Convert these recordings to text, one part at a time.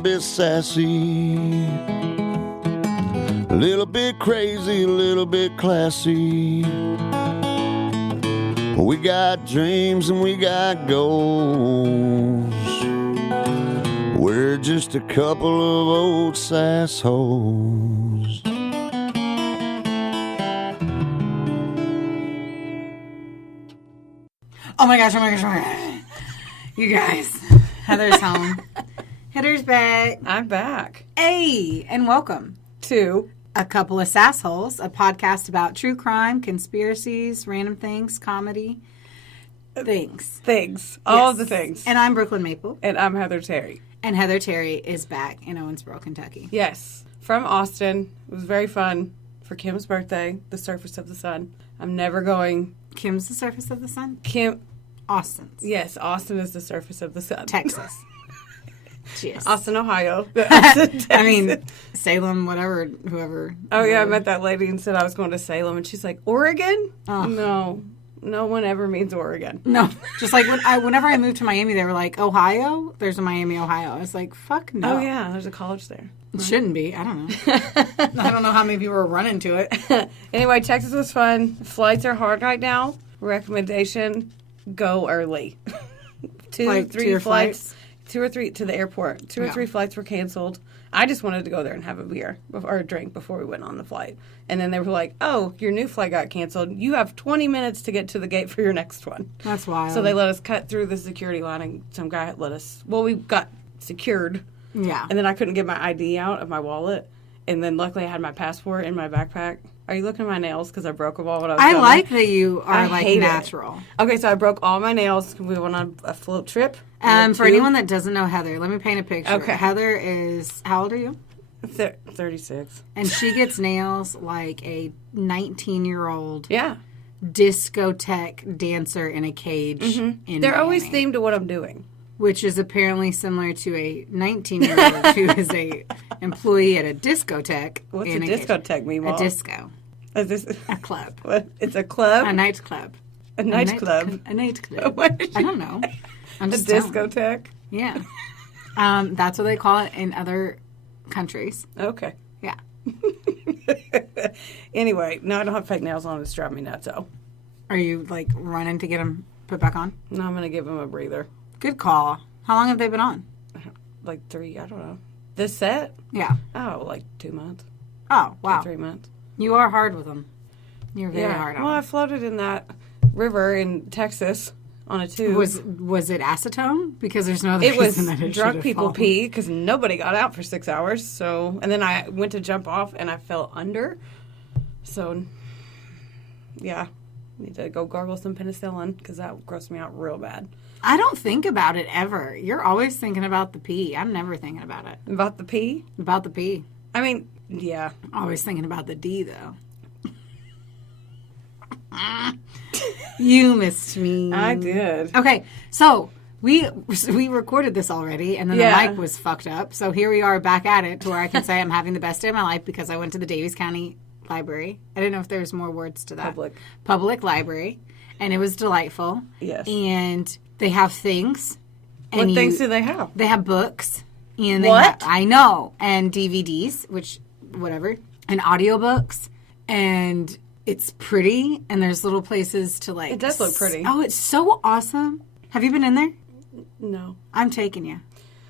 bit sassy, a little bit crazy, a little bit classy. We got dreams and we got goals. We're just a couple of old Sassholes. Oh my gosh, oh my gosh, oh my gosh. You guys, Heather's home. Heather's back. I'm back. Hey, and welcome to A Couple of Sassholes, a podcast about true crime, conspiracies, random things, comedy, things. All of the things. And I'm Brooklyn Maple. And I'm Heather Terry. And Heather Terry is back in Owensboro, Kentucky. Yes, from Austin. It was very fun for Kim's birthday, the surface of the sun. I'm never going. Kim's the surface of the sun? Kim. Austin's. Yes, Austin is the surface of the sun. Texas. Yes. Austin, Ohio. I mean, Salem, whatever, whoever. Oh, yeah, I met that lady and said I was going to Salem, and she's like, Oregon? Oh. No one ever means Oregon. No, just like whenever I moved to Miami, they were like, Ohio? There's a Miami, Ohio. I was like, fuck no. Oh, yeah, there's a college there. It shouldn't be. I don't know. I don't know how many people are running to it. Anyway, Texas was fun. Flights are hard right now. Recommendation, go early. 2 3 flights. 2 or 3 to the airport. 2 or 3 flights were canceled. I just wanted to go there and have a beer or a drink before we went on the flight. And then they were like, oh, your new flight got canceled. You have 20 minutes to get to the gate for your next one. That's wild. So they let us cut through the security line, and some guy let us, well, we got secured. Yeah. And then I couldn't get my ID out of my wallet. And then luckily I had my passport in my backpack. Are you looking at my nails? Because I broke them all when I was I done. like that you are hate natural. It. Okay, so I broke all my nails. We went on a float trip. For anyone that doesn't know Heather, let me paint a picture. Okay. Heather is, how old are you? 36. And she gets nails like a 19-year-old Yeah. discotheque dancer in a cage in They're Miami, always themed to what I'm doing. which is apparently similar to a 19-year-old who is a employee at a discotheque. What's a discotheque, meanwhile? A disco. A club. What? It's a club? A nightclub. A nightclub? A nightclub. What? I don't know. I'm A just telling. discotheque? Yeah. That's what they call it in other countries. Okay. Yeah. Anyway, no, I don't have fake nails on. It's driving me nuts, though. Are you, like, running to get them put back on? No, I'm going to give them a breather. Good call. How long have they been on? Like 3, I don't know. This set? Yeah. Oh, like 2 months. Oh, wow. 3 months. You are hard with them. You're very hard on Well, I them. floated in that river in Texas on a tube. Was it acetone? Because there's no other It was reason that it drunk should have people fallen. pee because nobody got out for 6 hours. So, and then I went to jump off and I fell under. So, yeah, need to go gargle some penicillin because that grossed me out real bad. I don't think about it ever. You're always thinking about the pee. I'm never thinking about it. About the pee? About the pee. I mean, yeah. Always thinking about the D, though. You missed me. I did. Okay, so we recorded this already, and then the mic was fucked up. So here we are back at it to where I can say I'm having the best day of my life because I went to the Daviess County Library. I didn't know if there was more words to that. Public library. And it was delightful. Yes. And they have things. What things do they have? They have books. And What? I know. And DVDs, which, whatever. And audiobooks. And it's pretty. And there's little places to like. It does look pretty. Oh, it's so awesome. Have you been in there? No. I'm taking you.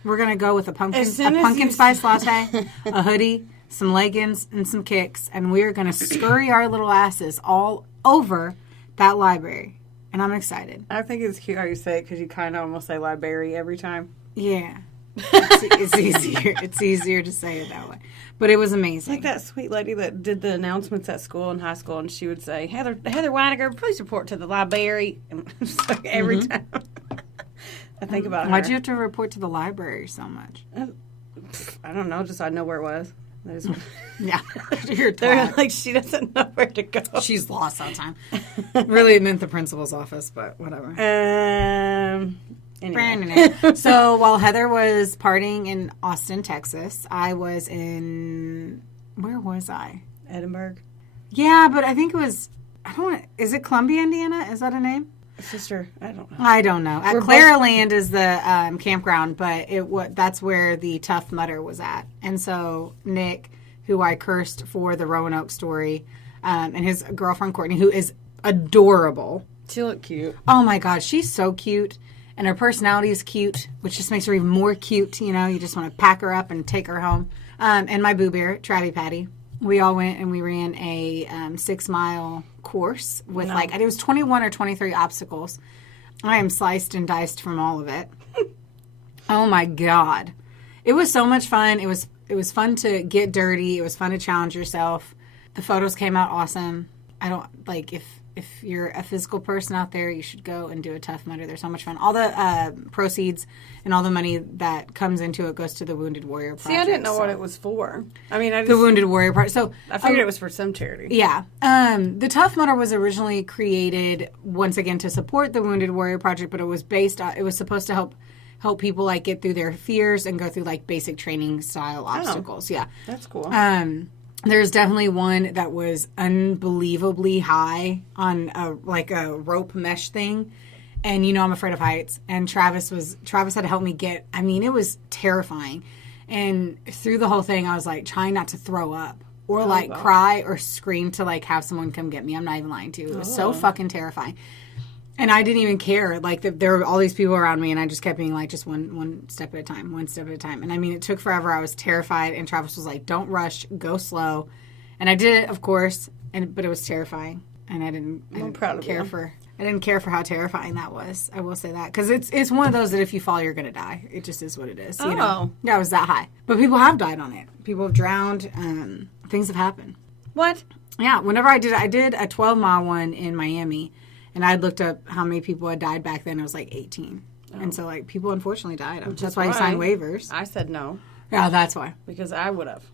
We're going to go with a pumpkin you spice latte, a hoodie, some leggings, and some kicks. And we're going to scurry our little asses all over that library. And I'm excited. I think it's cute how you say it because you kind of almost say library every time. Yeah. It's easier. It's easier to say it that way. But it was amazing. Like that sweet lady that did the announcements at school in high school, and she would say, Heather Weiniger, please report to the library. And it's like every time I think about her. Why'd you have to report to the library so much? I don't know, just I know where it was. Yeah. You're They're like, she doesn't know where to go. She's lost all the time. Really, it meant the principal's office, but whatever. Anyway. So while Heather was partying in Austin, Texas, I was in... Where was I? Edinburgh. Yeah, but I think it was... I don't want. Is it Columbia, Indiana? Is that a name? Sister, I don't know. I don't know. At Claraland is the campground, but that's where the Tough Mudder was at. And so Nick, who I cursed for the Roanoke story, and his girlfriend Courtney, who is adorable. She looked cute. Oh my God, she's so cute. And her personality is cute, which just makes her even more cute. You know, you just want to pack her up and take her home. And my boo bear, Travie Patty. We all went and we ran a 6-mile course with it was 21 or 23 obstacles. I am sliced and diced from all of it. Oh my God. It was so much fun. It was fun to get dirty. It was fun to challenge yourself. The photos came out awesome. I don't if you're a physical person out there, you should go and do a Tough Mudder. They're so much fun. All the proceeds and all the money that comes into it goes to the Wounded Warrior Project. See, I didn't know what it was for. I mean, the Wounded Warrior Project. So I figured it was for some charity. Yeah. The Tough Mudder was originally created once again to support the Wounded Warrior Project, but it was it was supposed to help people like get through their fears and go through like basic training style obstacles. Yeah. That's cool. There's definitely one that was unbelievably high on a rope mesh thing. And you know I'm afraid of heights. And Travis had to help me get, I mean, it was terrifying. And through the whole thing I was like trying not to throw up or cry or scream to like have someone come get me. I'm not even lying to you. It was so fucking terrifying. And I didn't even care. Like, there were all these people around me, and I just kept being like, just one step at a time, one step at a time. And I mean, it took forever. I was terrified, and Travis was like, don't rush, go slow. And I did it, of course, but it was terrifying. And I didn't care for how terrifying that was. I will say that. Because it's one of those that if you fall, you're going to die. It just is what it is. You know? Yeah, it was that high. But people have died on it. People have drowned. Things have happened. What? Yeah, whenever I did a 12-mile one in Miami. And I looked up how many people had died back then. It was like 18. Oh. And so, like, people unfortunately died. That's why you signed waivers. I said no. Yeah, that's why. Because I would have.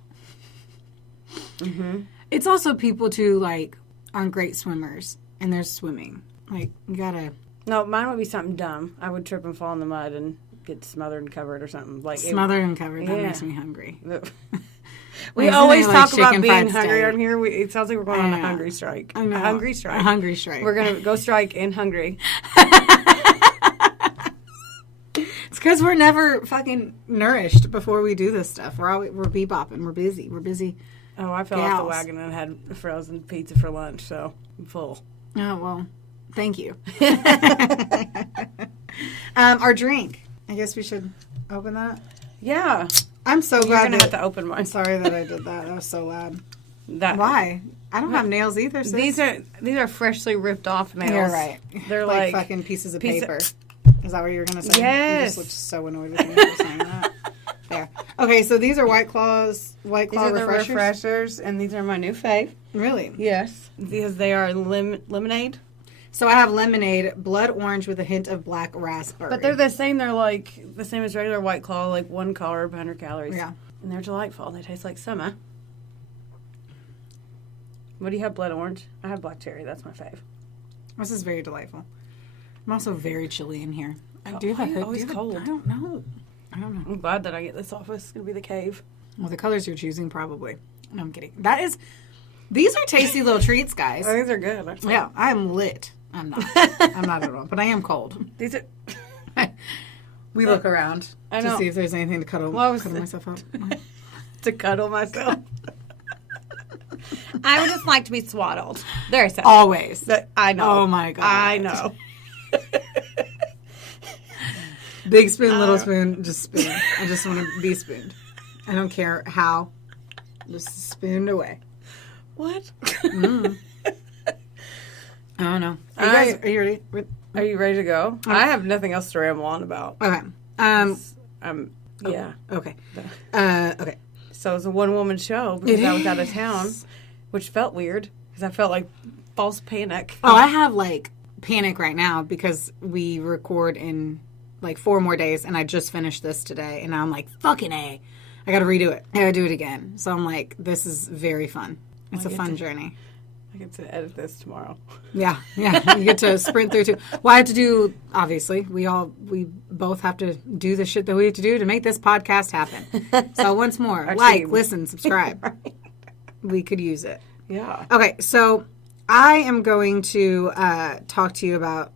Mm-hmm. It's also people, too, like, aren't great swimmers. And they're swimming. Like, you gotta... No, mine would be something dumb. I would trip and fall in the mud and get smothered and covered or something. Like smothered and covered. That makes me hungry. We always talk about being hungry on here. It sounds like we're going on a hungry strike. I know. A hungry strike. A hungry strike. We're going to go strike in Hungary. It's because we're never fucking nourished before we do this stuff. We're bebopping. We're busy. We're busy. Oh, I fell off the wagon and had frozen pizza for lunch, so I'm full. Oh, well, thank you. Our drink. I guess we should open that. Yeah. I'm so glad. You're going to have to open mine. I'm sorry that I did that. That was so loud. Why? I don't have nails either, sis. These are freshly ripped off nails. You're right. They're like fucking pieces of paper. Is that what you were going to say? Yes. You just looked so annoyed with me for saying that. There. Okay, so these are White Claw these are refreshers. The refreshers, and these are my new fave. Really? Yes. Because they are lemonade. So I have lemonade, blood orange with a hint of black raspberry. But they're the same. They're like the same as regular White Claw, like 1 carb, 100 calories. Yeah. And they're delightful. They taste like summer. What do you have, blood orange? I have black cherry. That's my fave. This is very delightful. I'm also very chilly in here. Always cold. I don't know. I'm glad that I get this office. It's going to be the cave. Well, the colors you're choosing, probably. No, I'm kidding. These are tasty little treats, guys. Oh, these are good. Actually. Yeah, I am lit. I'm not. I'm not at all. But I am cold. These are... We look around to see if there's anything to cuddle myself up. To cuddle myself? I would just like to be swaddled. There I said. Always. I know. Oh, my God. I know. Big spoon, little spoon, just spoon. I just want to be spooned. I don't care how. Just spooned away. What? I don't know. Are you ready? Are you ready to go? I have nothing else to ramble on about. Okay. Yeah. Okay. Okay. So it was a one-woman show because I was out of town, which felt weird because I felt like false panic. Oh, I have like panic right now because we record in like 4 more days and I just finished this today and I'm like, fucking A. I got to redo it. I got to do it again. So I'm like, this is very fun. It's a fun journey. I get to edit this tomorrow. Yeah. You get to sprint through too. Well, I have to do, obviously, we both have to do the shit that we have to do to make this podcast happen. So once more, listen, subscribe. Right. We could use it. Yeah. Okay, so I am going to talk to you about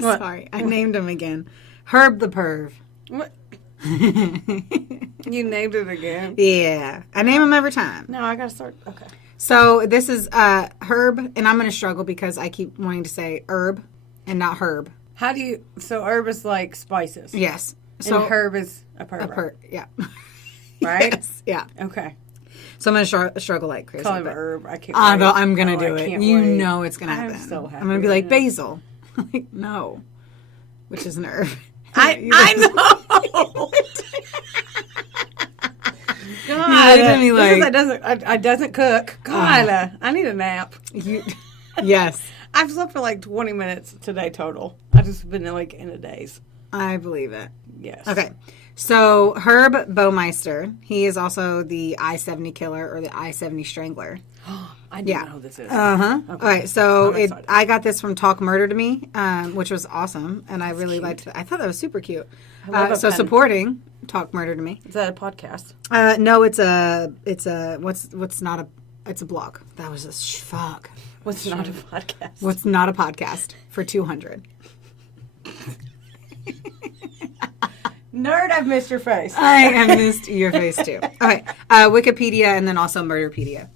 Sorry, I named him again. Herb the Perv. What? You named it again? Yeah. I name him every time. No, I got to start. Okay. So this is Herb, and I'm going to struggle because I keep wanting to say herb and not herb. How do you... So herb is like spices. Yes. So and herb is a pervert. Yeah. Right? Yes. Yeah. Okay. So I'm going to struggle like crazy. Call him herb. I can't I'm wait. going to do it. You wait. know it's going to happen. I'm so happy. I'm going to be like, basil. Like, no. Which is an herb. I know. God, I doesn't cook. God, I need a nap. Yes. I've slept for like 20 minutes today total. I've just been like in a daze. I believe it. Yes. Okay. So Herb Baumeister, he is also the I-70 killer or the I-70 Strangler. I do know who this is. Uh-huh. Okay. All right. So excited. I got this from Talk Murder to Me, which was awesome. And I really liked it. I thought that was super cute. So supporting Talk Murder to Me. Is that a podcast? No, it's a blog. That was a fuck. What's not a podcast? What's not a podcast for 200. Nerd, I've missed your face. I have missed your face too. Okay. Wikipedia and then also Murderpedia.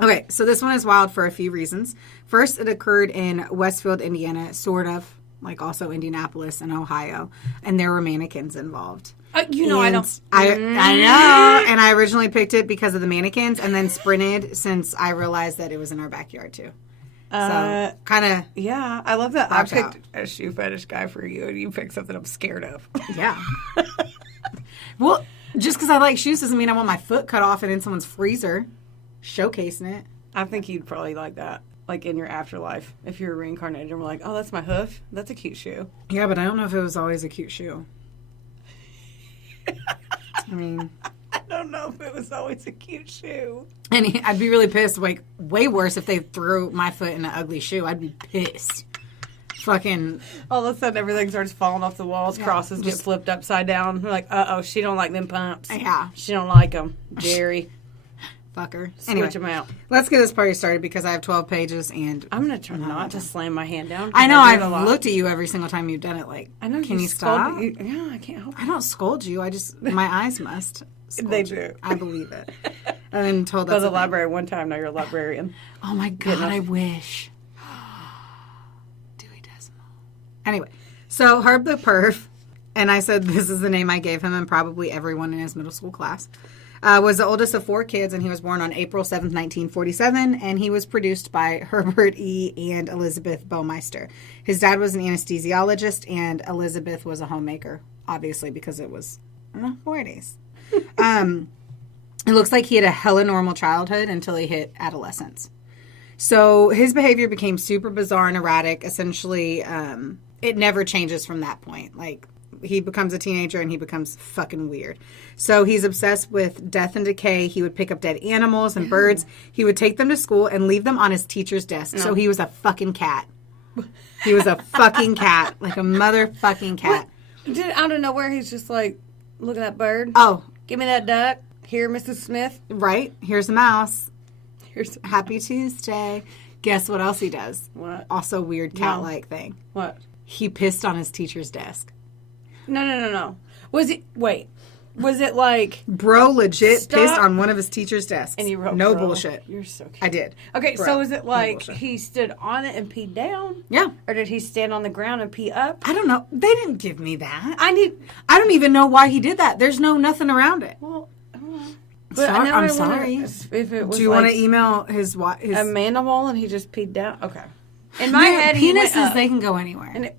Okay, so this one is wild for a few reasons. First, it occurred in Westfield, Indiana, sort of, like also Indianapolis and Ohio, and there were mannequins involved. I don't. I know, and I originally picked it because of the mannequins, and then sprinted since I realized that it was in our backyard too. So kind of. Yeah, I love that. I picked a shoe fetish guy for you, and you picked something I'm scared of. Yeah. Well, just because I like shoes doesn't mean I want my foot cut off and in someone's freezer, showcasing it. I think you'd probably like that, like in your afterlife, if you're reincarnated and we're like, oh, that's my hoof. That's a cute shoe. Yeah, but I don't know if it was always a cute shoe. I mean, I don't know if it was always a cute shoe. And I'd be really pissed. Like, way worse if they threw my foot in an ugly shoe. I'd be pissed. Fucking. All of a sudden, everything starts falling off the walls. Yeah, crosses get flipped upside down. We're like, uh-oh, she don't like them pumps. Yeah. She don't like them. Jerry. Fucker. Switch them out. Let's get this party started because I have 12 pages and... I'm going to try not to slam my hand down. I know. I've looked at you every single time you've done it. Like, I know. Can you stop? Yeah, I can't help it. I don't scold you. I just... My eyes must. They do. I believe it. And then told us. Go to the library one time. Now you're a librarian. Oh my God, I wish. Dewey Decimal. Anyway, so Herb the Perv, and I said this is the name I gave him and probably everyone in his middle school class, was the oldest of 4 kids, and he was born on April 7th, 1947, and he was produced by Herbert E. and Elizabeth Baumeister. His dad was an anesthesiologist, and Elizabeth was a homemaker, obviously, because it was in the 40s. It looks like he had a hella normal childhood until he hit adolescence. So his behavior became super bizarre and erratic. Essentially, it never changes from that point. Like, he becomes a teenager and he becomes fucking weird. So he's obsessed with death and decay. He would pick up dead animals and birds. He would take them to school and leave them on his teacher's desk. No. So he was a fucking cat. He was a fucking cat. Like a motherfucking cat. Out of nowhere, he's just like, look at that bird. Oh. Give me that duck. Here, Mrs. Smith. Right. Here's a mouse. Happy Tuesday. Guess what else he does? What? Also weird cat-like thing. What? He pissed on his teacher's desk. No. Was it like... Bro legit pissed on one of his teacher's desks. And you wrote no bro. Bullshit. You're so cute. I did. Okay, bro. So is it like he stood on it and peed down? Yeah. Or did he stand on the ground and pee up? I don't know. They didn't give me that. I don't even know why he did that. There's nothing around it. Well, but I'm sorry. If it was Do you want to email his a mandible and he just peed down? Okay. In my head, penises, they can go anywhere.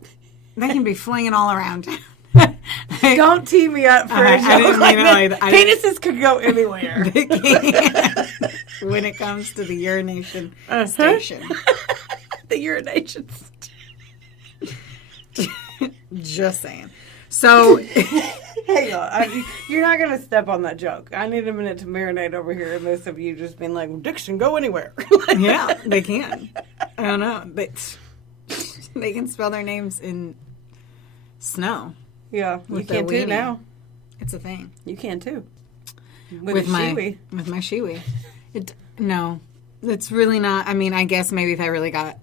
They can be flinging all around. Don't tee me up for a joke like that. Penises could go anywhere. They can. When it comes to the urination station. The urination station. Just saying. So... Hang on. You're not going to step on that joke. I need a minute to marinate over here in this of you just being like, well, Dix can go anywhere. Yeah, they can. I don't know. They can spell their names in snow. Yeah, you can too now. It's a thing. You can too. With my shiwi. No, it's really not. I mean, I guess maybe if I really got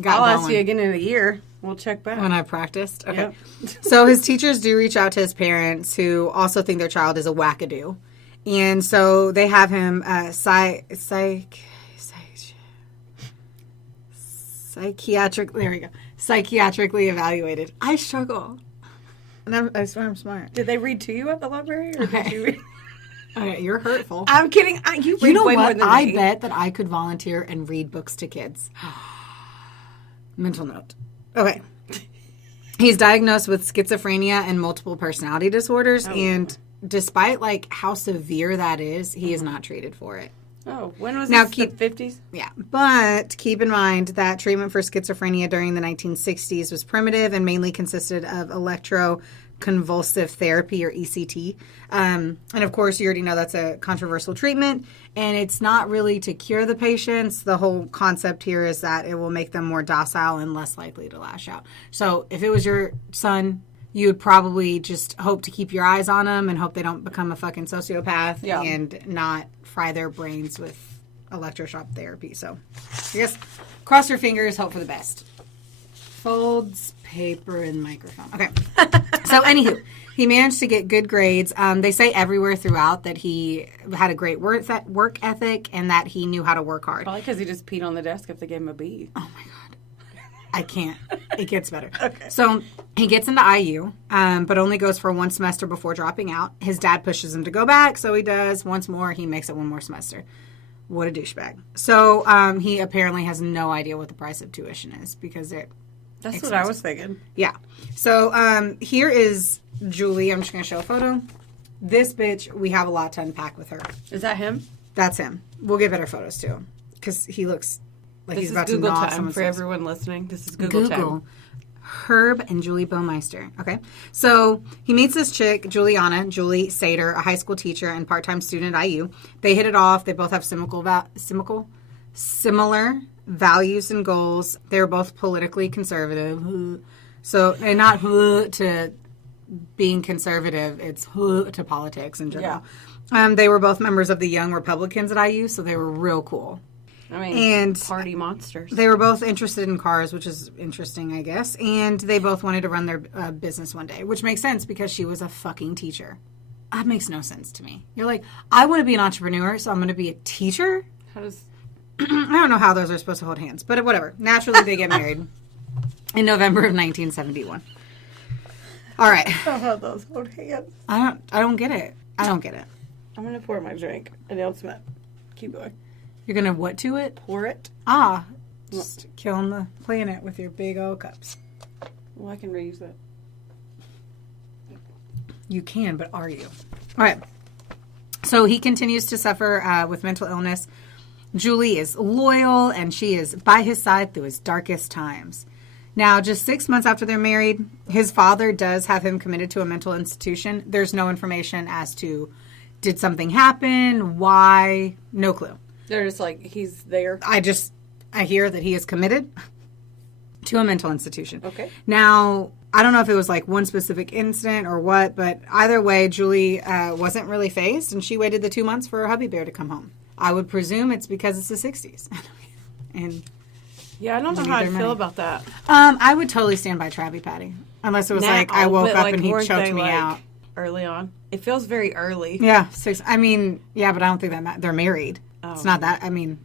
got I'll going. ask you again in a year. We'll check back. When I practiced? Okay. Yep. So his teachers do reach out to his parents who also think their child is a wackadoo. And so they have him psychiatrically evaluated. I struggle. And I swear I'm smart. Did they read to you at the library? Or did you read? Okay, you're hurtful. I'm kidding. You read You know way more what? than I me. bet that I could volunteer and read books to kids. Mental note. Okay. He's diagnosed with schizophrenia and multiple personality disorders, and despite like how severe that is, he is not treated for it. Oh, when was Now this? keep- The 50s? Yeah, but keep in mind that treatment for schizophrenia during the 1960s was primitive and mainly consisted of electroconvulsive therapy, or ECT. And of course, you already know that's a controversial treatment, and it's not really to cure the patients. The whole concept here is that it will make them more docile and less likely to lash out. So if it was your son, you would probably just hope to keep your eyes on them and hope they don't become a fucking sociopath and not fry their brains with electroshock therapy. So I guess cross your fingers, hope for the best. Folds paper and microphone. Okay. So anywho, he managed to get good grades. They say everywhere throughout that he had a great work ethic and that he knew how to work hard. Probably because he just peed on the desk if they gave him a B. Oh my God. I can't. It gets better. Okay. So he gets into IU, but only goes for one semester before dropping out. His dad pushes him to go back, so he does. Once more, he makes it one more semester. What a douchebag. So he apparently has no idea what the price of tuition is because That's expensive. what I was thinking. Yeah. So here is Julie. I'm just going to show a photo. This bitch, we have a lot to unpack with her. Is that him? That's him. We'll get better photos too because he looks like he's about Google to knock time someone's for face. everyone listening. This is Google time. Herb and Julie Baumeister. Okay. So he meets this chick, Julie Sater, a high school teacher and part-time student at IU. They hit it off. They both have similar values and goals. They're both politically conservative. So, and not to being conservative, it's to politics in general. Yeah. They were both members of the Young Republicans at IU, so they were real cool. I mean, And party monsters. they were both interested in cars, which is interesting, I guess. And they both wanted to run their business one day, which makes sense because she was a fucking teacher. That makes no sense to me. You're like, I want to be an entrepreneur, so I'm going to be a teacher? How does... I don't know how those are supposed to hold hands, but whatever. Naturally, they get married in November of 1971. All right. How those hold hands? I don't get it. I don't get it. I'm going to pour my drink. Announcement. Keep going. You're going to what to it? Pour it. Just killing the planet with your big old cups. Well, I can reuse that. You can, but are you? All right. So he continues to suffer with mental illness. Julie is loyal, and she is by his side through his darkest times. Now, just 6 months after they're married, his father does have him committed to a mental institution. There's no information as to did something happen, why, no clue. They're just like, he's there. I hear that he is committed to a mental institution. Okay. Now, I don't know if it was like one specific incident or what, but either way, Julie wasn't really fazed, and she waited the 2 months for her hubby bear to come home. I would presume it's because it's the 60s. And Yeah, I don't know need how I their feel money. about that. I would totally stand by Travi Patty. Unless it was like I woke up and he choked me out. Early on. It feels very early. Yeah, 6. I mean, yeah, but I don't think that they're married. It's not that. I mean,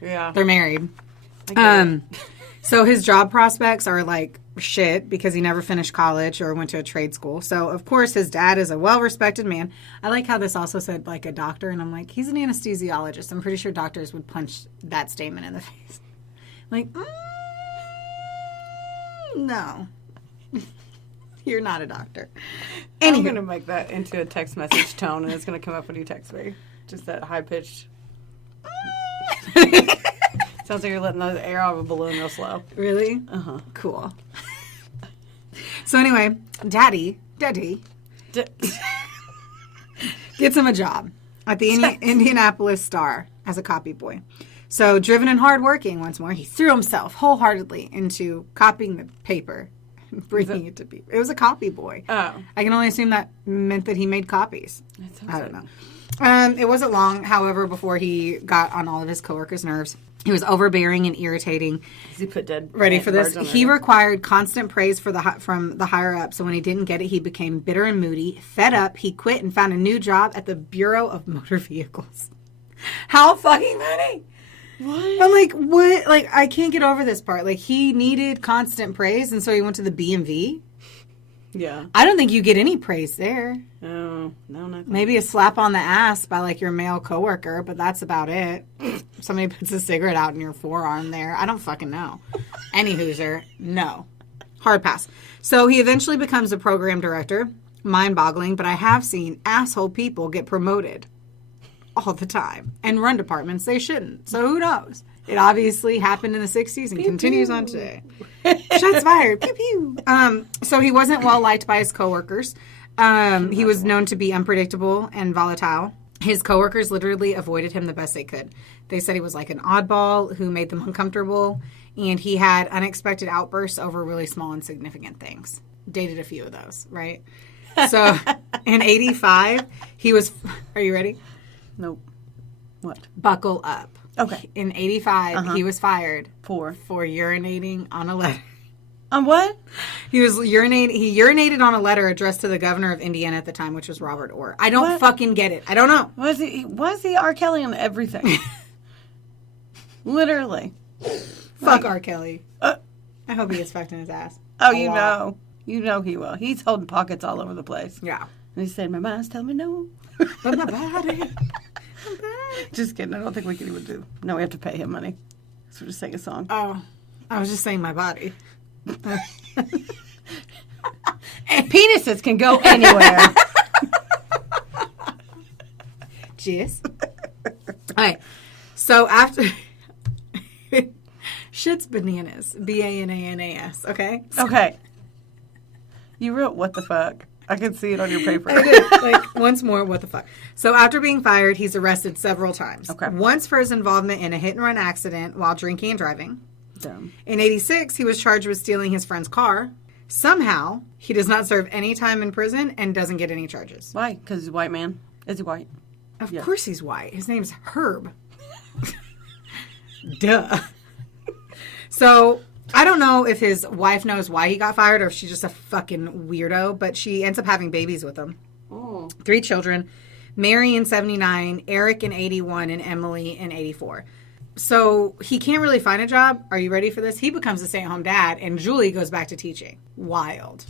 Yeah. they're married. I get it. So his job prospects are like shit because he never finished college or went to a trade school. So, of course, his dad is a well-respected man. I like how this also said, like, a doctor, and I'm like, he's an anesthesiologist. I'm pretty sure doctors would punch that statement in the face. Like, no. You're not a doctor. I'm Anywho. going to make that into a text message tone, and it's going to come up when you text me. Just that high-pitched... Sounds like you're letting the air out of a balloon real slow. Really? Uh-huh. Cool. So anyway, Daddy gets him a job at the Indianapolis Star as a copy boy. So driven and hardworking, once more, he threw himself wholeheartedly into copying the paper, bringing it to people. It was a copy boy. Oh. I can only assume that meant that he made copies. That sounds I don't know. It wasn't long, however, before he got on all of his coworkers' nerves. He was overbearing and irritating. He put dead. Ready for this? He required constant praise from the higher up. So when he didn't get it, he became bitter and moody. Fed up, he quit and found a new job at the Bureau of Motor Vehicles. How fucking funny! What? I'm like, what? Like, I can't get over this part. Like, he needed constant praise, and so he went to the BMV. Yeah. I don't think you get any praise there. Oh, no, nothing. Maybe a slap on the ass by, like, your male coworker, but that's about it. Somebody puts a cigarette out in your forearm there. I don't fucking know. Any Hoosier, no. Hard pass. So he eventually becomes a program director. Mind-boggling, but I have seen asshole people get promoted all the time and run departments they shouldn't. So who knows? It obviously happened in the 60s and continues on today. Shots fired. Pew, pew. So he wasn't well liked by his coworkers. He was known to be unpredictable and volatile. His coworkers literally avoided him the best they could. They said he was like an oddball who made them uncomfortable, and he had unexpected outbursts over really small, insignificant things. Dated a few of those, right? So in 85, he was... Are you ready? Nope. What? Buckle up. Okay. In 85, he was fired for urinating on a letter. On what? He urinated on a letter addressed to the governor of Indiana at the time, which was Robert Orr. I don't fucking get it. I don't know. Why is he R. Kelly on everything? Literally. Fuck R. Kelly. I hope he gets fucked in his ass. Oh, you know. You know he will. He's holding pockets all over the place. Yeah. And he said, my mind's telling me no. But my body. Just kidding. I don't think we can even do. No, we have to pay him money. So we're just saying a song. Oh. I was just saying my body. Penises can go anywhere. Cheers. All right. So after... Shit's bananas. B-A-N-A-N-A-S. Okay? Okay. You wrote what the fuck. I can see it on your paper. I did. Like, once more, what the fuck. So after being fired, he's arrested several times. Okay. Once for his involvement in a hit-and-run accident while drinking and driving. Dumb. In 86, he was charged with stealing his friend's car. Somehow, he does not serve any time in prison and doesn't get any charges. Why? Because he's a white man. Is he white? Of course he's white. His name's Herb. Duh. So... I don't know if his wife knows why he got fired or if she's just a fucking weirdo, but she ends up having babies with him. Oh. 3 children. Mary in 79, Eric in 81, and Emily in 84. So he can't really find a job. Are you ready for this? He becomes a stay-at-home dad, and Julie goes back to teaching. Wild.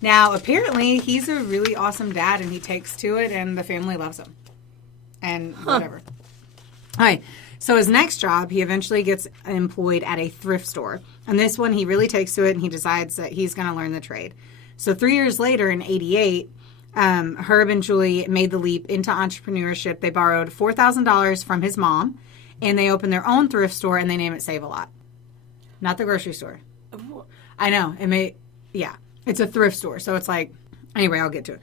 Now, apparently, he's a really awesome dad, and he takes to it, and the family loves him. And whatever. All right. So his next job, he eventually gets employed at a thrift store. And this one, he really takes to it, and he decides that he's going to learn the trade. So 3 years later, in 88, Herb and Julie made the leap into entrepreneurship. They borrowed $4,000 from his mom, and they opened their own thrift store, and they name it Save-A-Lot. Not the grocery store. I know. It's a thrift store. So it's like, anyway, I'll get to it.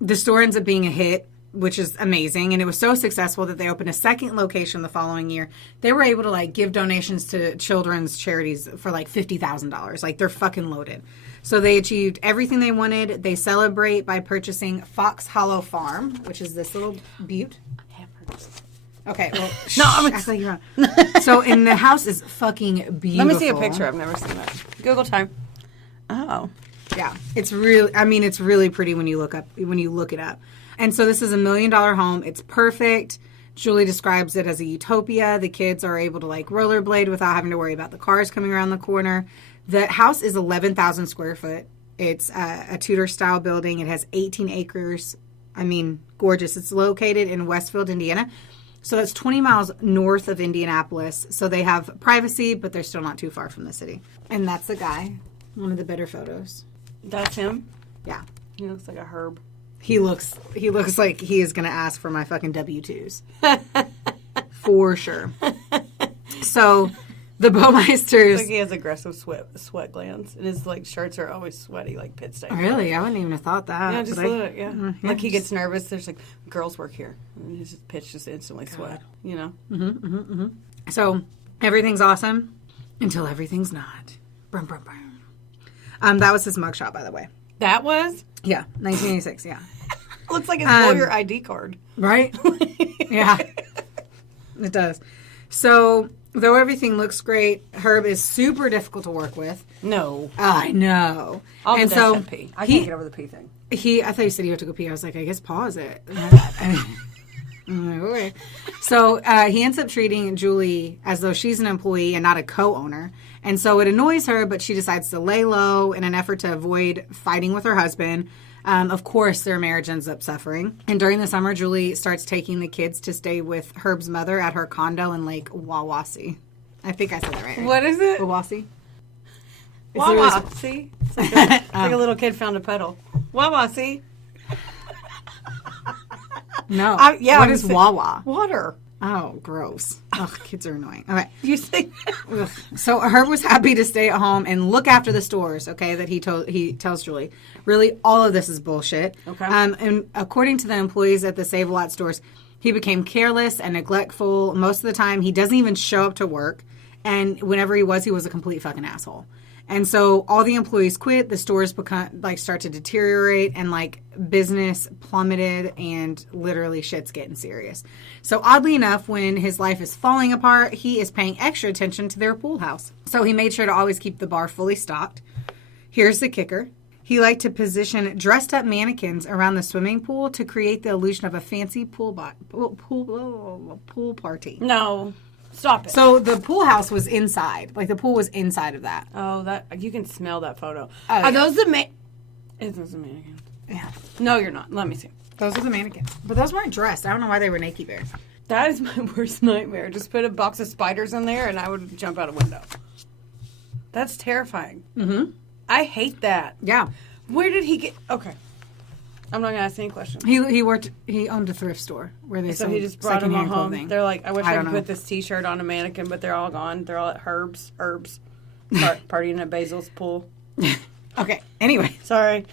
The store ends up being a hit, which is amazing. And it was so successful that they opened a second location the following year. They were able to, like, give donations to children's charities for, like, $50,000. Like, they're fucking loaded. So they achieved everything they wanted. They celebrate by purchasing Fox Hollow Farm, which is this little butte. Okay, well, no, I'm act like you're on. So, and the house is fucking beautiful. Let me see a picture. I've never seen that. Google time. Oh. Yeah, it's really pretty when you look it up. And so this is $1 million home. It's perfect. Julie describes it as a utopia. The kids are able to, like, rollerblade without having to worry about the cars coming around the corner. The house is 11,000 square foot. It's a Tudor-style building. It has 18 acres. I mean, gorgeous. It's located in Westfield, Indiana. So it's 20 miles north of Indianapolis. So they have privacy, but they're still not too far from the city. And that's the guy. One of the better photos. That's him? Yeah. He looks like a Herb. He looks like he is going to ask for my fucking W-2s. For sure. So, the Baumeisters... Like he has aggressive sweat glands. And his, like, shirts are always sweaty, like pit stains. Really? I wouldn't even have thought that. Yeah, just look, yeah. Yeah. Like he gets nervous. There's, like, girls work here. And his pitch just instantly sweat, you know? So, everything's awesome until everything's not. Brum, brum, brum. That was his mugshot, by the way. That was? Yeah, 1986, yeah. Looks like his lawyer ID card. Right? Yeah. It does. So though everything looks great, Herb is super difficult to work with. No. I know. And so pee. I can't get over the pee thing. I thought you said you had to go pee. I was like, I guess pause it. Okay. So he ends up treating Julie as though she's an employee and not a co-owner. And so it annoys her, but she decides to lay low in an effort to avoid fighting with her husband. Of course, their marriage ends up suffering. And during the summer, Julie starts taking the kids to stay with Herb's mother at her condo in Lake Wawasee. I think I said that right. What is it? Wawasee. Wawasee. It's like a little kid found a puddle. Wawasee. No. What is Wawa? Water. Oh, gross. Ugh, kids are annoying. Okay. You think? So Herb was happy to stay at home and look after the stores, okay, that he tells Julie. Really, all of this is bullshit. Okay. And according to the employees at the Save-A-Lot stores, he became careless and neglectful. Most of the time, he doesn't even show up to work. And whenever he was a complete fucking asshole. And so all the employees quit. The stores start to deteriorate, and business plummeted, and literally shit's getting serious. So oddly enough, when his life is falling apart, he is paying extra attention to their pool house. So he made sure to always keep the bar fully stocked. Here's the kicker. He liked to position dressed up mannequins around the swimming pool to create the illusion of a fancy pool party. No. Stop it. So the pool house was inside. The pool was inside of that. Oh, that you can smell that photo. Are those the those the mannequins? Yeah. No, you're not. Let me see. Those are the mannequins. But those weren't dressed. I don't know why they were naked bears. That is my worst nightmare. Just put a box of spiders in there and I would jump out a window. That's terrifying. Mm-hmm. I hate that. Yeah. Where did he get... Okay. I'm not going to ask any questions. He owned a thrift store where they sold he just brought them all home. clothing. They're like, I wish I could put this t-shirt on a mannequin, but they're all gone. They're all at Herb's. Partying at Basil's pool. Okay. Anyway. Sorry.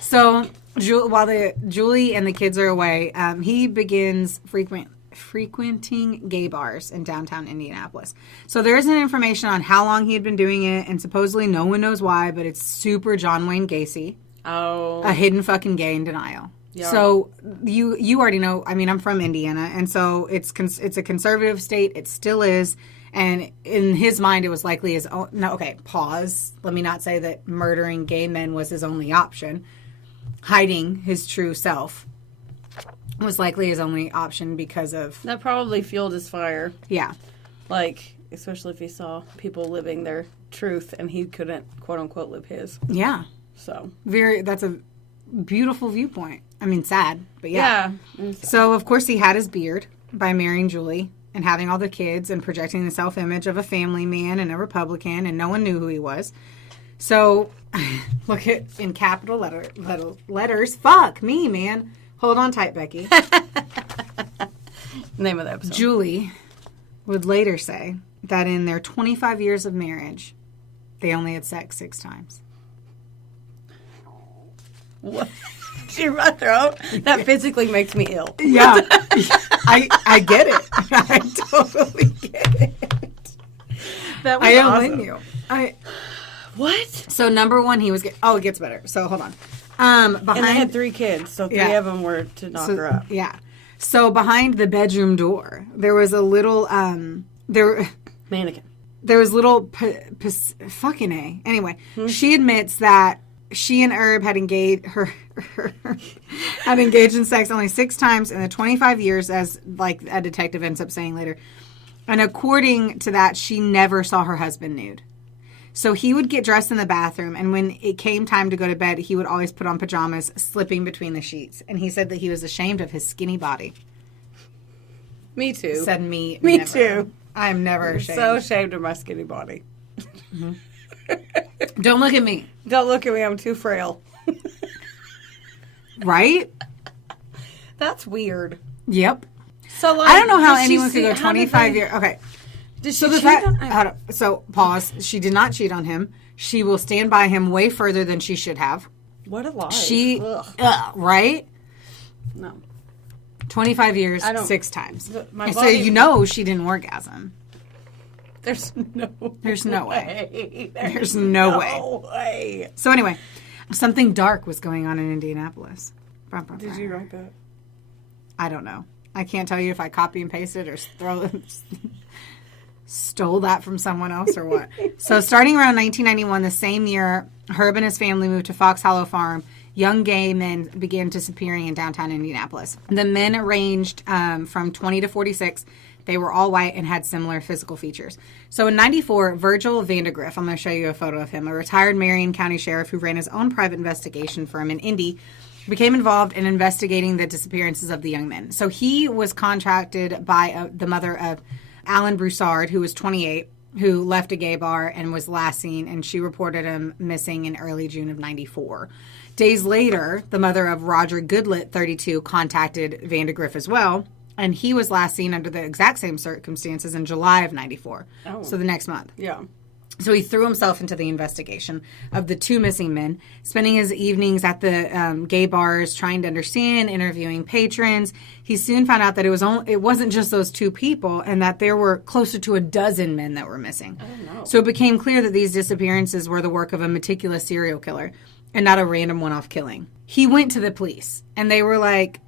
So while Julie and the kids are away, he begins frequenting gay bars in downtown Indianapolis. So there isn't information on how long he had been doing it, and supposedly no one knows why, but it's super John Wayne Gacy. Oh. A hidden fucking gay in denial. Yeah. So you already know, I mean, I'm from Indiana, and so it's a conservative state. It still is. And in his mind, it was likely his own... No, okay, pause. Let me not say that murdering gay men was his only option. Hiding his true self was likely his only option because of... That probably fueled his fire. Yeah. Especially if he saw people living their truth and he couldn't, quote-unquote, live his. Yeah. So. That's a beautiful viewpoint. I mean, sad, but yeah. Yeah. So, of course, he had his beard by marrying Julie and having all the kids and projecting the self-image of a family man and a Republican, and no one knew who he was. So, look at in capital letters. Fuck me, man. Hold on tight, Becky. Name of the episode. Julie would later say that in their 25 years of marriage, they only had sex 6 times. What? My throat? That physically makes me ill. Yeah. I get it. I totally get it. That was I don't awesome. blame you. What? So number 1, he was... it gets better. So hold on. And they had 3 kids, so 3 of them were to knock her up. Yeah. So behind the bedroom door, there was a little... mannequin. There was little... fucking A. Anyway, she admits that she and Herb had engaged in sex only 6 times in the 25 years, as a detective ends up saying later. And according to that, she never saw her husband nude. So he would get dressed in the bathroom, and when it came time to go to bed, he would always put on pajamas, slipping between the sheets. And he said that he was ashamed of his skinny body. Me too. Said me. Me never. too. I'm never ashamed. So ashamed of my skinny body. Mm-hmm. Don't look at me. Don't look at me. I'm too frail. Right? That's weird. Yep. So I don't know how anyone could go 25 years. Okay. Did she cheat on him? So pause. She did not cheat on him. She will stand by him way further than she should have. What a lie. Right? No. 25 years, 6 times. So she didn't orgasm. There's no way. There's no way. So anyway, something dark was going on in Indianapolis. Did you write that? I don't know. I can't tell you if I copy and pasted or throw it. stole that from someone else or what? So starting around 1991, the same year, Herb and his family moved to Fox Hollow Farm. Young gay men began disappearing in downtown Indianapolis. The men ranged from 20 to 46. They were all white and had similar physical features. So in 94, Virgil Vandegrift, I'm going to show you a photo of him, a retired Marion County sheriff who ran his own private investigation firm in Indy, became involved in investigating the disappearances of the young men. So he was contracted by the mother of Alan Broussard, who was 28, who left a gay bar and was last seen, and she reported him missing in early June of 94. Days later, the mother of Roger Goodlet, 32, contacted Vandegrift as well, and he was last seen under the exact same circumstances in July of 94. Oh. So the next month. Yeah. So he threw himself into the investigation of the two missing men, spending his evenings at the gay bars, trying to understand, interviewing patrons. He soon found out that it wasn't just those two people, and that there were closer to a dozen men that were missing. Oh, no. So it became clear that these disappearances were the work of a meticulous serial killer and not a random one-off killing. He went to the police, and they were like,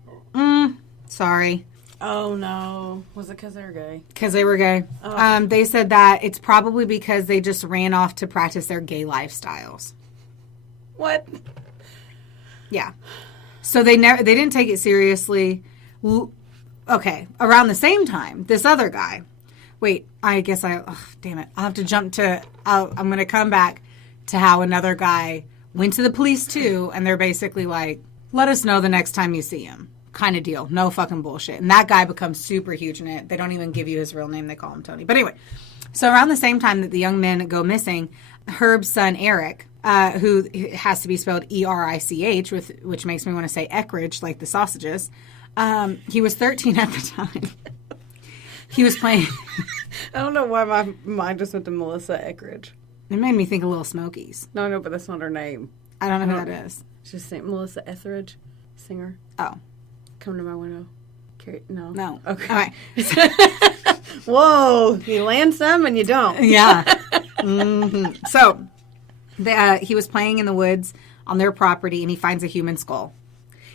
sorry. Oh, no. Was it because they were gay? Because they were gay. Oh. They said that it's probably because they just ran off to practice their gay lifestyles. What? Yeah. So they didn't take it seriously. Okay. Around the same time, this other guy. Wait, I guess damn it. I'll have to jump to... I'm going to come back to how another guy went to the police, too, and they're basically like, let us know the next time you see him. Kind of deal. No fucking bullshit. And that guy becomes super huge in it. They don't even give you his real name. They call him Tony. But anyway, so around the same time that the young men go missing, Herb's son, Eric, who has to be spelled E-R-I-C-H, which makes me want to say Eckridge, like the sausages, he was 13 at the time. He was playing... I don't know why my mind just went to Melissa Eckridge. It made me think of Little Smokies. No, but that's not her name. I don't know who that is. She's Melissa Etheridge, singer. Oh. Come to my window. No. No. Okay. All right. Whoa. You land some and you don't. Yeah. Mm-hmm. So, he was playing in the woods on their property, and he finds a human skull.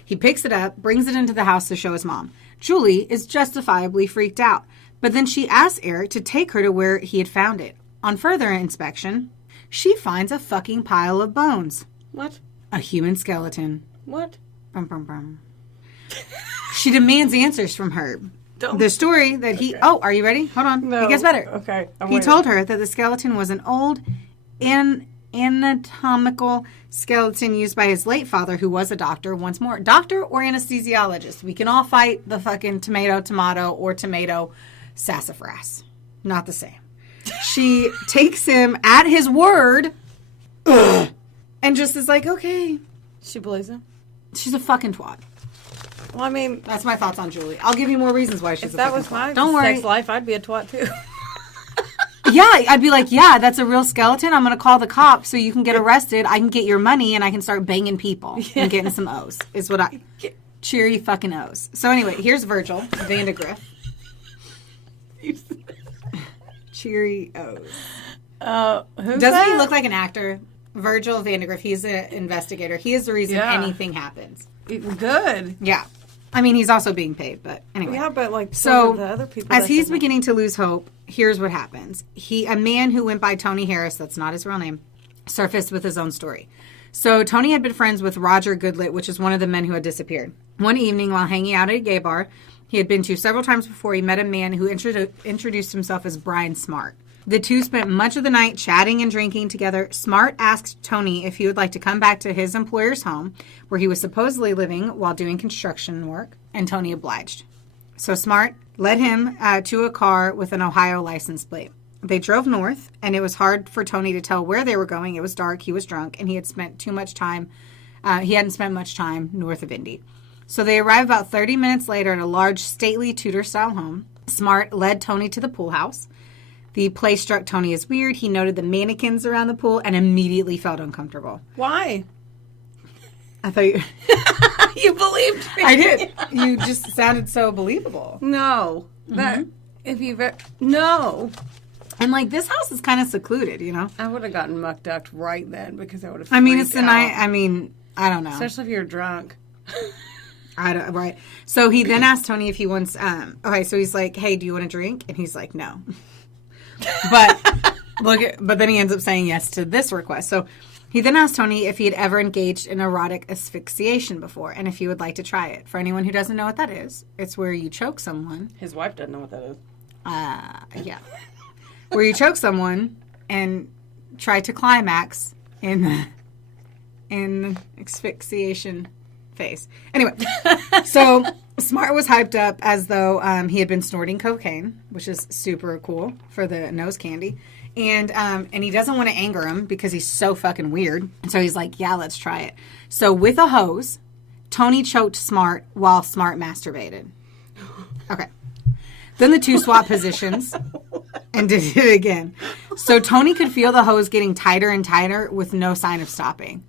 He picks it up, brings it into the house to show his mom. Julie is justifiably freaked out, but then she asks Eric to take her to where he had found it. On further inspection, she finds a fucking pile of bones. What? A human skeleton. What? Brum, brum, brum. She demands answers from Herb. The story that he... Okay. Oh, are you ready? Hold on. No. It gets better. Okay. He told her that the skeleton was an old anatomical skeleton used by his late father, who was a doctor, once more. Doctor or anesthesiologist. We can all fight the fucking tomato, or tomato sassafras. Not the same. She takes him at his word and just is like, okay. She believes him? She's a fucking twat. Well, I mean... That's my thoughts on Julie. I'll give you more reasons why she's a fucking twat. If that was my Don't worry. sex life, I'd be a twat, too. Yeah, I'd be like, yeah, that's a real skeleton. I'm going to call the cops so you can get arrested. I can get your money, and I can start banging people and getting some O's. Is what I... Cheery fucking O's. So anyway, here's Virgil Vandegrift. Cheery O's. Doesn't he look like an actor? Virgil Vandegrift. He's an investigator. He is the reason anything happens. Good. Yeah. I mean, he's also being paid, but anyway. Yeah, but like so the other people. As he's beginning to lose hope, here's what happens. A man who went by Tony Harris, that's not his real name, surfaced with his own story. So Tony had been friends with Roger Goodlet, which is one of the men who had disappeared. One evening while hanging out at a gay bar he had been to several times before, he met a man who introduced himself as Brian Smart. The two spent much of the night chatting and drinking together. Smart asked Tony if he would like to come back to his employer's home, where he was supposedly living while doing construction work, and Tony obliged. So Smart led him to a car with an Ohio license plate. They drove north, and it was hard for Tony to tell where they were going. It was dark, he was drunk, and he hadn't spent much time north of Indy. So they arrived about 30 minutes later at a large, stately Tudor-style home. Smart led Tony to the pool house. The place struck Tony as weird. He noted the mannequins around the pool and immediately felt uncomfortable. Why? I thought you... You believed me. I did. You just sounded so believable. No. No. And, like, this house is kind of secluded, you know? I would have gotten mucked up right then because I would have I mean, it's the night... I mean, I don't know. Especially if you're drunk. Right. So he then asked Tony if he wants... okay, so he's like, hey, do you want a drink? And he's like, no. But then he ends up saying yes to this request. So he then asked Tony if he had ever engaged in erotic asphyxiation before and if he would like to try it. For anyone who doesn't know what that is, it's where you choke someone. His wife doesn't know what that is. Yeah. Where you choke someone and try to climax in asphyxiation phase. Anyway, so Smart was hyped up as though he had been snorting cocaine, which is super cool for the nose candy. And he doesn't want to anger him because he's so fucking weird. And so he's like, yeah, let's try it. So with a hose, Tony choked Smart while Smart masturbated. Okay. Then the two swapped positions and did it again. So Tony could feel the hose getting tighter and tighter with no sign of stopping.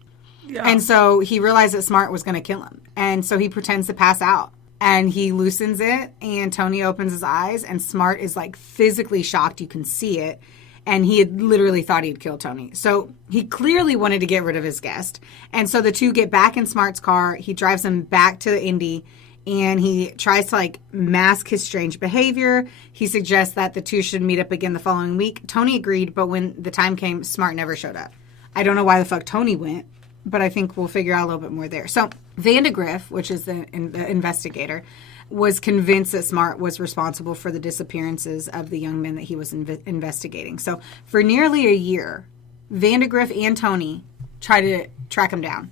Yeah. And so he realized that Smart was going to kill him. And so he pretends to pass out. And he loosens it, and Tony opens his eyes, and Smart is, like, physically shocked. You can see it. And he had literally thought he'd killed Tony. So he clearly wanted to get rid of his guest. And so the two get back in Smart's car. He drives him back to the Indy, and he tries to, like, mask his strange behavior. He suggests that the two should meet up again the following week. Tony agreed, but when the time came, Smart never showed up. I don't know why the fuck Tony went, but I think we'll figure out a little bit more there. So Vandegrift, which is the investigator, was convinced that Smart was responsible for the disappearances of the young men that he was investigating. So for nearly a year, Vandegrift and Tony tried to track him down,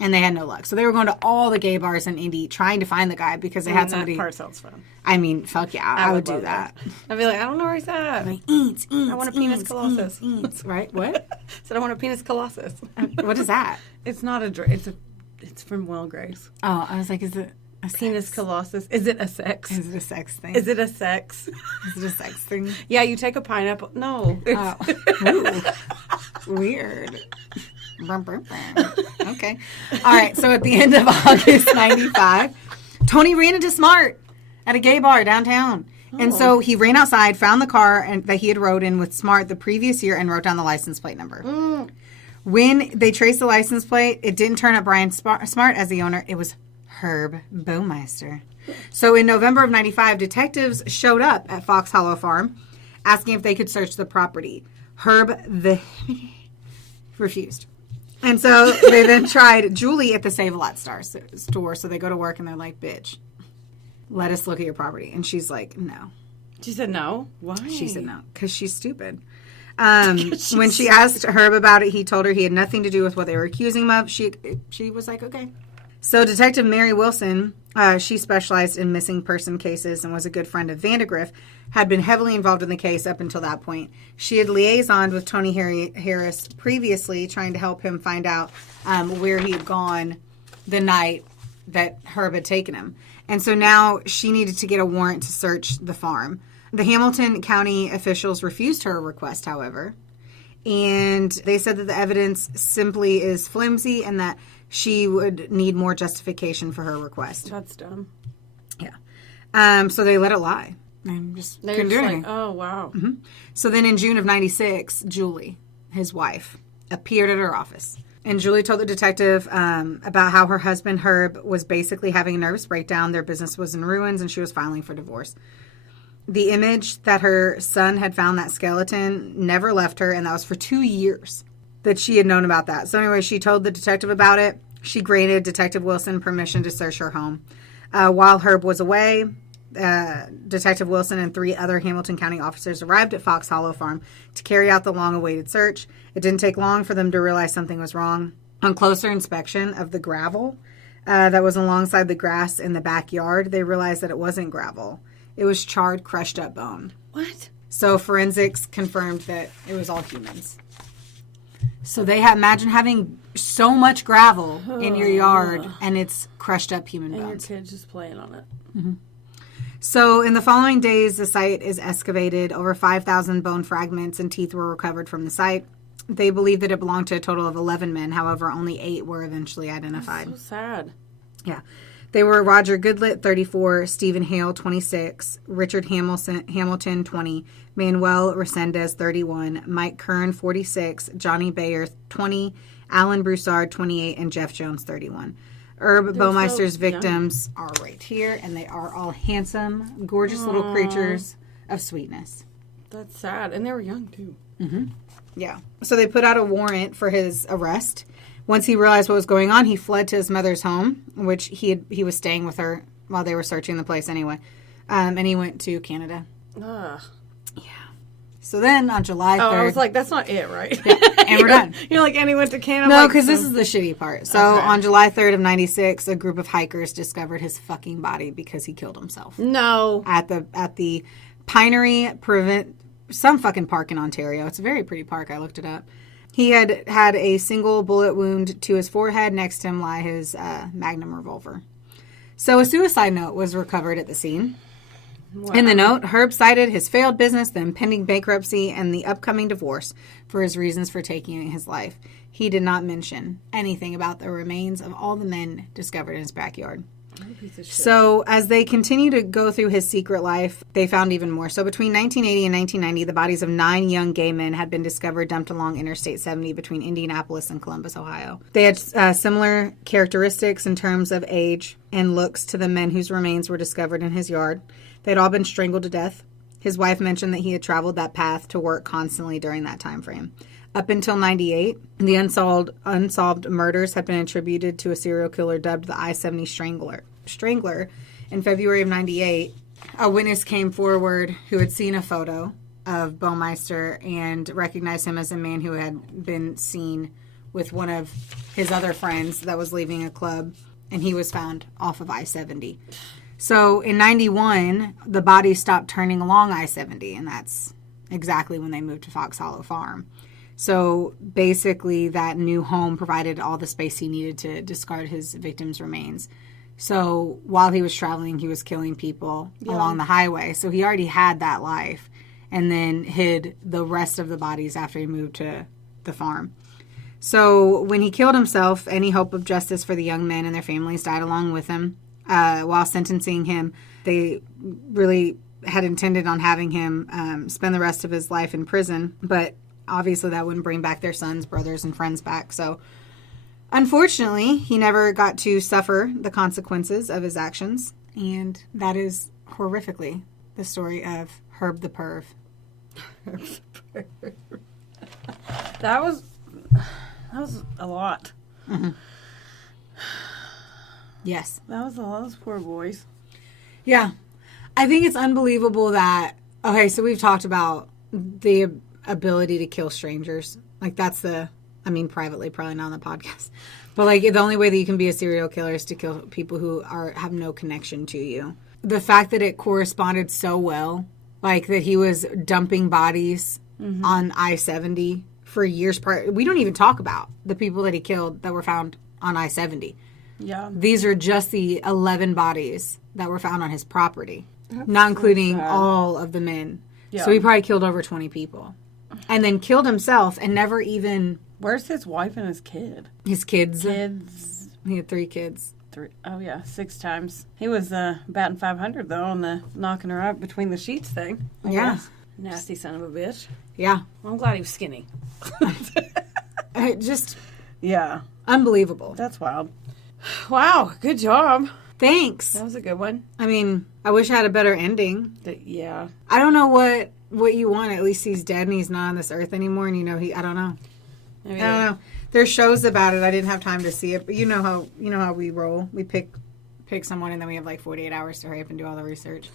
and they had no luck. So they were going to all the gay bars in Indy trying to find the guy because they had somebody. That part sounds fun. I mean, fuck yeah, I would do that. I'd be like, I don't know where he's at. Like, eats, I want a penis colossus. Right? What? Said I want a penis colossus. What is that? It's not a drink. It's from Will Grace. Oh, I was like, is it a penis sex? Colossus? Is it a sex? Is it a sex thing? Is it a sex? Is it a sex thing? Yeah, you take a pineapple. No. Oh. Weird. Okay. All right. So at the end of August 95, Tony ran into Smart at a gay bar downtown. And so he ran outside, found the car that he had rode in with Smart the previous year, and wrote down the license plate number. When they traced the license plate, it didn't turn up Brian Smart as the owner. It was Herb Baumeister. So in November of 95, detectives showed up at Fox Hollow Farm asking if they could search the property. Herb refused. And so they then tried Julie at the Save-A-Lot store. So they go to work and they're like, bitch, let us look at your property. And she's like, no. She said no? Why? She said no, because she's stupid. When she asked Herb about it, he told her he had nothing to do with what they were accusing him of. She was like, okay. So Detective Mary Wilson, she specialized in missing person cases and was a good friend of Vandegrift, had been heavily involved in the case up until that point. She had liaisoned with Tony Harris previously, trying to help him find out where he had gone the night that Herb had taken him. And so now she needed to get a warrant to search the farm. The Hamilton County officials refused her request, however, and they said that the evidence simply is flimsy and that she would need more justification for her request. That's dumb. Yeah. So they let it lie. And just couldn't do anything. Like, oh, wow. Mm-hmm. So then in June of 96, Julie, his wife, appeared at her office. And Julie told the detective about how her husband, Herb, was basically having a nervous breakdown. Their business was in ruins, and she was filing for divorce. The image that her son had found that skeleton never left her, and that was for 2 years that she had known about that. So anyway, she told the detective about it. She granted Detective Wilson permission to search her home. While Herb was away, Detective Wilson and 3 other Hamilton County officers arrived at Fox Hollow Farm to carry out the long-awaited search. It didn't take long for them to realize something was wrong. On closer inspection of the gravel that was alongside the grass in the backyard, they realized that it wasn't gravel. It was charred, crushed up bone. What? So forensics confirmed that it was all humans. So imagine having so much gravel in your yard and it's crushed up human bones. And your kid's just playing on it. Mm-hmm. So in the following days, the site is excavated. Over 5,000 bone fragments and teeth were recovered from the site. They believe that it belonged to a total of 11 men. However, only 8 were eventually identified. That's so sad. Yeah. They were Roger Goodlett, 34, Stephen Hale, 26, Richard Hamilton, 20, Manuel Resendez, 31, Mike Kern, 46, Johnny Bayer, 20, Alan Broussard, 28, and Jeff Jones, 31. Herb Baumeister's victims are right here, and they are all handsome, gorgeous little creatures of sweetness. That's sad. And they were young, too. Mm-hmm. Yeah. So they put out a warrant for his arrest. Once he realized what was going on, he fled to his mother's home, which he was staying with her while they were searching the place anyway. And he went to Canada. Ugh. Yeah. So then on July 3rd... I was like, that's not it, right? Yeah, and we're done. You're like, and he went to Canada? No, because this is the shitty part. So Okay. on July 3rd of 96, a group of hikers discovered his fucking body because he killed himself. No. At the Pinery some fucking park in Ontario. It's a very pretty park. I looked it up. He had a single bullet wound to his forehead. Next to him lie his Magnum revolver. So a suicide note was recovered at the scene. Wow. In the note, Herb cited his failed business, the impending bankruptcy, and the upcoming divorce for his reasons for taking his life. He did not mention anything about the remains of all the men discovered in his backyard. So as they continue to go through his secret life, they found even more. So between 1980 and 1990, the bodies of 9 young gay men had been discovered dumped along Interstate 70 between Indianapolis and Columbus, Ohio. They had similar characteristics in terms of age and looks to the men whose remains were discovered in his yard. They'd all been strangled to death. His wife mentioned that he had traveled that path to work constantly during that time frame. Up until 98, the unsolved murders had been attributed to a serial killer dubbed the I-70 Strangler. In February of 98, a witness came forward who had seen a photo of Baumeister and recognized him as a man who had been seen with one of his other friends that was leaving a club, and he was found off of I-70. So in 91, the bodies stopped turning along I-70, and that's exactly when they moved to Fox Hollow Farm. So basically that new home provided all the space he needed to discard his victims' remains. So while he was traveling, he was killing people along the highway. So he already had that life and then hid the rest of the bodies after he moved to the farm. So when he killed himself, any hope of justice for the young men and their families died along with him. While sentencing him, they really had intended on having him spend the rest of his life in prison, but obviously that wouldn't bring back their sons, brothers, and friends back. So unfortunately, he never got to suffer the consequences of his actions, and that is horrifically the story of Herb the Perv. Herb the Perv. That was a lot. Mm-hmm. Yes. That was a lot. Those poor boys. Yeah. I think it's unbelievable that, okay, so we've talked about the ability to kill strangers. Like, that's privately, probably not on the podcast. But, like, the only way that you can be a serial killer is to kill people who have no connection to you. The fact that it corresponded so well, like, that he was dumping bodies on I-70 for years prior. We don't even talk about the people that he killed that were found on I-70. Yeah. These are just the 11 bodies that were found on his property, not including all of the men. Yeah. So he probably killed over 20 people. And then killed himself and never even... Where's his wife and his kid? His kids. Kids. He had 3 kids. 3. Oh, yeah. 6 times. He was batting 500, though, on the knocking her out between the sheets thing. Yeah. Nasty son of a bitch. Yeah. Well, I'm glad he was skinny. Just... Yeah. Unbelievable. That's wild. Wow. Good job. Thanks. That was a good one. I mean, I wish I had a better ending. Yeah. I don't know what you want. At least he's dead and he's not on this earth anymore. And I don't know. I don't know. There's shows about it. I didn't have time to see it, but you know how we roll. We pick someone and then we have like 48 hours to hurry up and do all the research.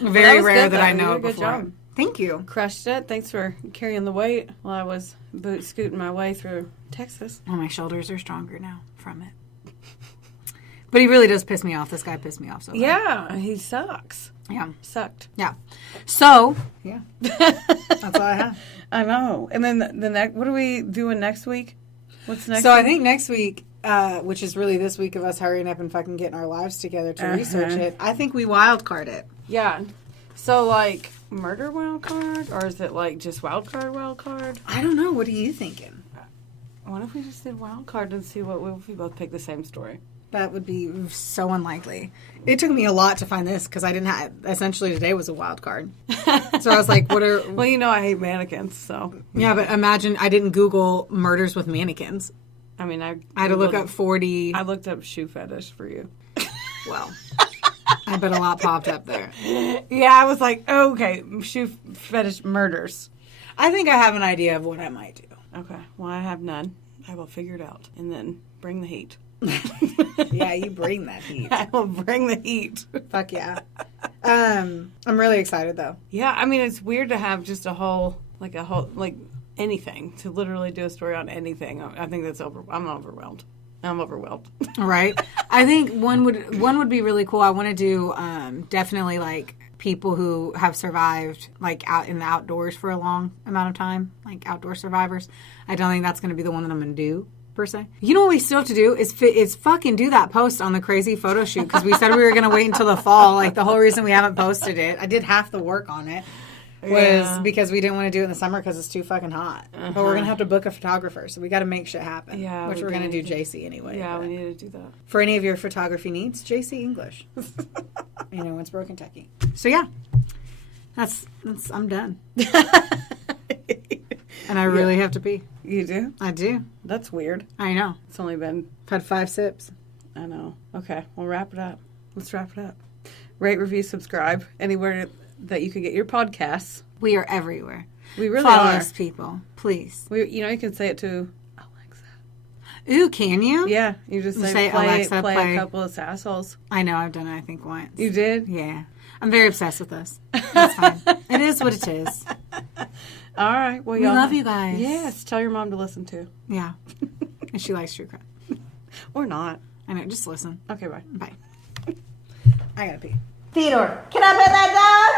Very rare that I know it before. Job. Thank you. Crushed it. Thanks for carrying the weight while I was scooting my way through Texas. Oh, my shoulders are stronger now from it. But he really does piss me off. This guy pissed me off so bad. Yeah, he sucks. Yeah. Sucked. Yeah. So, yeah. That's all I have. I know. And then the next, what are we doing next week? What's next So week? I think next week, which is really this week of us hurrying up and fucking getting our lives together to research it, I think we wild card it. Yeah. So, like, murder wild card? Or is it, like, just wild card? I don't know. What are you thinking? What if we just did wild card and see if we both pick the same story? That would be so unlikely. It took me a lot to find this because I didn't have... Essentially, today was a wild card. So I was like, what are... Well, you know I hate mannequins, so... Yeah, but imagine I didn't Google murders with mannequins. I mean, I had to look up 40... I looked up shoe fetish for you. Well... I bet a lot popped up there. Yeah, I was like, okay, shoe fetish murders. I think I have an idea of what I might do. Okay, well, I have none. I will figure it out and then bring the heat. Yeah, you bring that heat. I will bring the heat. Fuck yeah. I'm really excited though. Yeah, I mean, it's weird to have just a whole anything, to literally do a story on anything. I think that's I'm overwhelmed. Right? I think one would be really cool. I want to do definitely like people who have survived like out in the outdoors for a long amount of time, like outdoor survivors. I don't think that's going to be the one that I'm going to do per se. You know what we still have to do is fucking do that post on the crazy photo shoot, because we said we were going to wait until the fall. Like the whole reason we haven't posted it, I did half the work on it, was because we didn't want to do it in the summer because it's too fucking hot. But we're going to have to book a photographer, so we got to make shit happen. Yeah, which we're going to do JC anyway. Yeah, we need to do that. For any of your photography needs, JC English. You know, Winsboro, Kentucky. So yeah, that's I'm done. And I really have to pee. You do? I do. That's weird. I know. It's only been... I've had 5 sips. I know. Okay, we'll wrap it up. Let's wrap it up. Rate, review, subscribe. Anywhere that you can get your podcasts. We are everywhere. We really Follow are. us, people. Please. You can say it to Alexa. Ooh, can you? Yeah. You just say Alexa, play a couple of Sassholes. I know. I've done it, I think, once. You did? Yeah. I'm very obsessed with this. That's fine. It is what it is. All right. Well, we love you guys. Yes. Tell your mom to listen to. Yeah. And she likes true crime. Or not. I know. Just listen. Okay, bye. Bye. I gotta pee. Theodore, can I pet that dog?